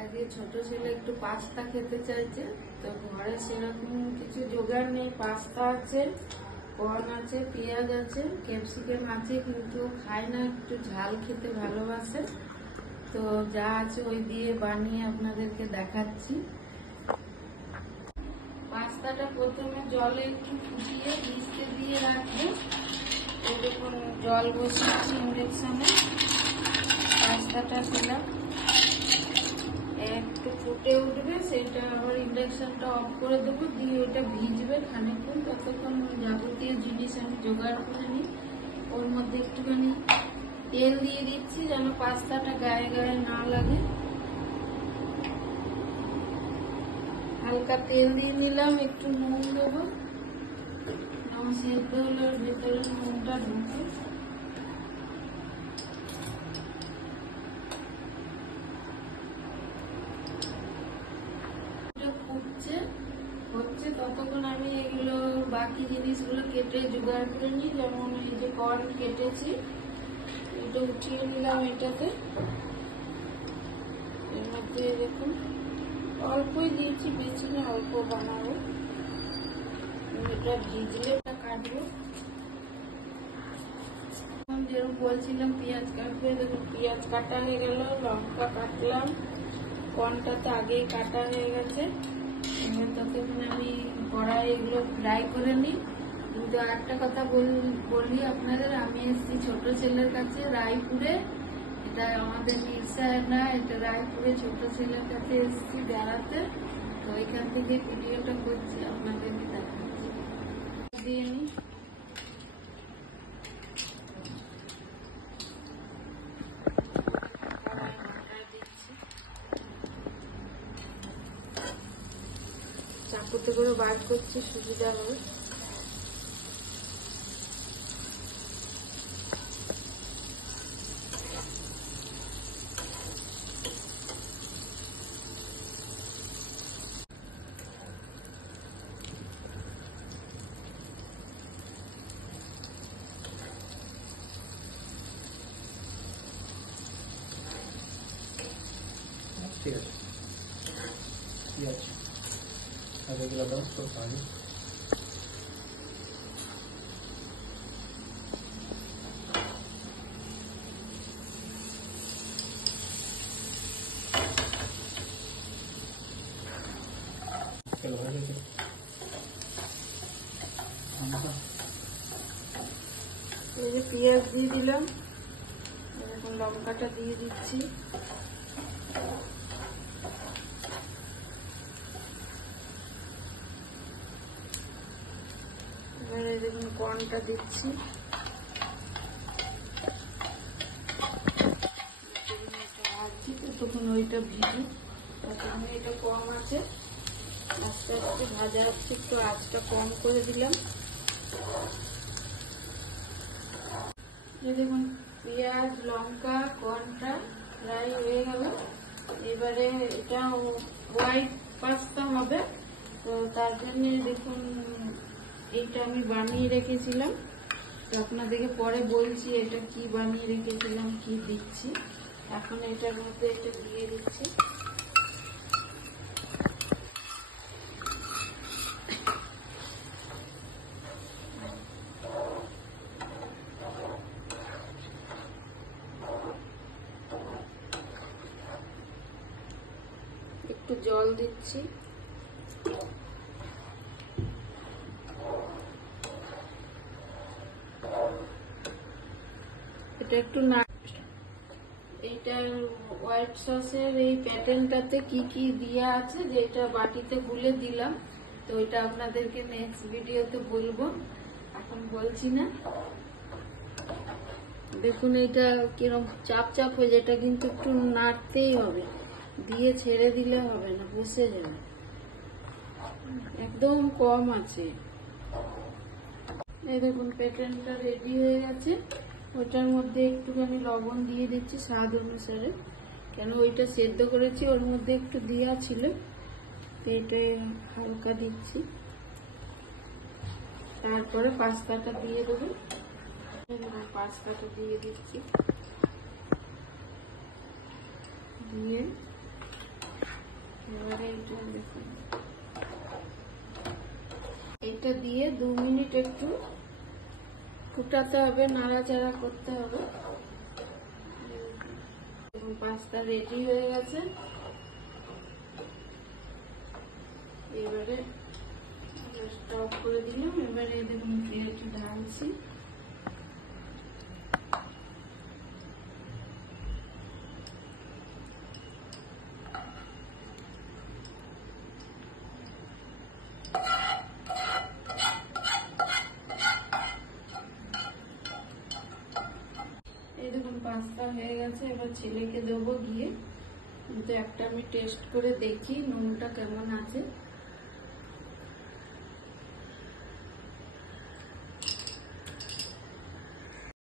আজকে ছোট ছেলে একটু পাস্তা খেতে চাইছে, তো ঘরে সেরকম কিছু জোগাড় নেই। পাস্তা আছে, কর্ন আছে, পেঁয়াজ আছে, ক্যাপসিকাম আছে, কিন্তু খায় না, একটু ঝাল খেতে ভালোবাসে। তো যা আছে ওই দিয়ে বানিয়ে আপনাদেরকে দেখাচ্ছি। পাস্তাটা প্রথমে জলে একটু ফুটিয়ে ভিজতে দিয়ে রাখবো। এই দেখুন জল বসিয়েছি ইন্ডাকশনে, পাস্তাটা দিলাম, একটু ফুটে উঠবে, সেটা আবার ইন্ডাকশনটা অফ করে দেবো, দিয়ে ওটা ভিজবে খানিকক্ষণ। ততক্ষণ যাবতীয় জিনিস আমি জোগাড় করে নিই। ওর মধ্যে একটুখানি তেল দিয়ে দিচ্ছি যেন পাস্তাটা গায়ে গায়ে না লাগে। হালকা তেল দিয়ে নিলাম, একটু নুন দেবো, সেদ্ধ হলে ওর ভেতরে নুনটা ঢুকে। হচ্ছে ততক্ষণ আমি এগুলো বাকি জিনিসগুলো কেটে জোগাড় করে নিই। যেমন এই যে কর্ন কেটেছি, এটা উঠিয়ে নিলাম এটাতে। এর মধ্যে দেখুন অল্পই দিয়েছি, বেশি না, অল্প বানাবো। এটা ভিজলে এটা কাটবো। যেরকম বলছিলাম পেঁয়াজ কাটবে, দেখুন পেঁয়াজ কাটা হয়ে গেল, লঙ্কা কাটলাম, কর্নটা তো আগেই কাটা হয়ে গেছে। ততক্ষণ আমি কড়াই এগুলো ফ্রাই করে নিই। কিন্তু একটা কথা বলি আপনাদের, আমি এসেছি ছোট ছেলের কাছে রায়পুরে। এটা আমাদের মিরসায় না, এটা রায়পুরে ছোট ছেলের কাছে এসেছি বেড়াতে। তো ওইখান থেকে ভিডিওটা করছি, আপনাদেরকে দেখাচ্ছি। দিয়ে নিই চাকুতে করে বার করছি, সুবিধা হবে। ঠিক আছে, ঠিক আছে, আর এগুলো দাও তো পানি। এই যে পেঁয়াজ দিয়ে দিলাম, এখন লঙ্কাটা দিয়ে দিচ্ছি। এবারে দেখুন কর্নটা দিচ্ছি। তখন ওইটা ভিজে, তখন এটা কম আছে, আস্তে আস্তে ভাজা হচ্ছে, একটু আঁচটা কম করে দিলাম। দেখুন পেঁয়াজ লঙ্কা কর্নটা ফ্রাই হয়ে গেল। এবারে এটা হোয়াইট পাস্তা হবে, তো তার জন্য দেখুন এইটা আমি বানিয়ে রেখেছিলাম। তো আপনাদেরকে পরে বলছি এটা কি বানিয়ে রেখেছিলাম, কি দিচ্ছি। এখন এটার মধ্যে এটা দিয়ে দিচ্ছি। একটু জল দিচ্ছি। এটা একটু না, এইটার হোয়াইট সসের এই প্যাটার্নটাতে কি কি দেওয়া আছে, যেটা বাটিতে গুলে দিলাম, তো ওইটা আপনাদেরকে নেক্সট ভিডিওতে বলবো, এখন বলছি না। দেখুন এটা কিরকম চাপ চাপ হয়ে যায়, এটা কিন্তু একটু নাড়তেই হবে, দিয়ে ছেড়ে দিলে হবে না, বসে যাবে। একদম কম আছে। এই দেখুন প্যাটার্নটা রেডি হয়ে গেছে। ওটার মধ্যে একটুখানি লবণ দিয়ে দিচ্ছি স্বাদ অনুসারে, কেন ওইটা সেদ্ধ করেছি, ওর মধ্যে একটু দেওয়া ছিল, তো এটা হালকা দিচ্ছি। তারপরে পাস্তাটা দিয়ে দেবো, পাস্তাটা দিয়ে দিচ্ছি, দিয়ে এবারে এটা দেখুন, এটা দিয়ে 2 মিনিট একটু ফুটাতে হবে, নাড়াচাড়া করতে হবে। পাস্তা রেডি হয়ে গেছে। এবারে স্টপ করে দিলাম। এবারে দেখুন প্লেটে ঢালছি। এই দেখুন পাস্তা হয়ে গেছে। এবার ছেলেকে দেবো গিয়ে, কিন্তু একটা আমি টেস্ট করে দেখি নুনটা কেমন আছে।